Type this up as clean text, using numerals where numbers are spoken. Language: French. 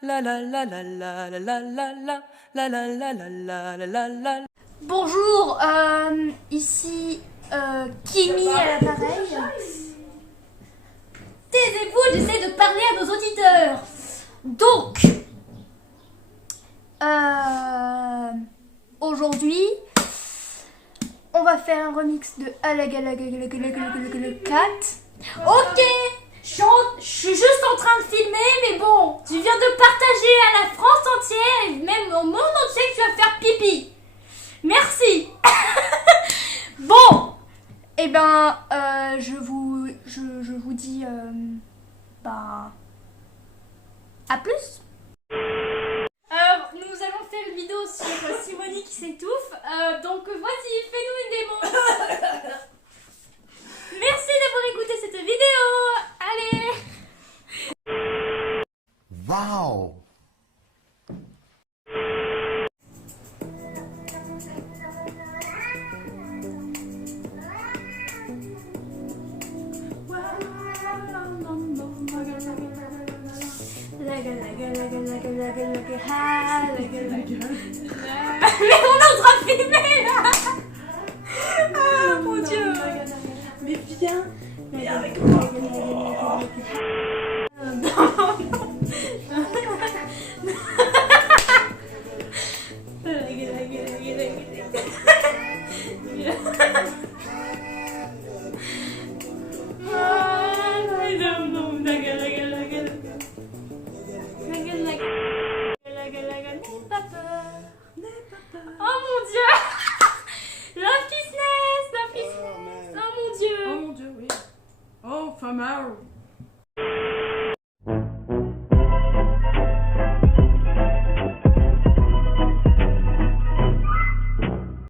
la la la la la la la la la la la la la la la la. Bonjour, ici Kimi à l'appareil. Taisez-vous, j'essaie de parler à nos auditeurs. Donc, aujourd'hui, on va faire un remix de Cat. Ok, je suis juste en train de filmer, mais bon, tu viens de partager à la France entière et même au monde entier que tu vas faire pipi. Merci. Bon, et ben, je vous dis, à plus. Alors, nous allons faire une vidéo sur Simonie qui s'étouffe. Donc, voici, fais-nous une démo. Merci d'avoir écouté cette vidéo. Allez. Wow! Mais on est en train de filmer là. Ah mon Dieu. Mais viens, viens avec moi.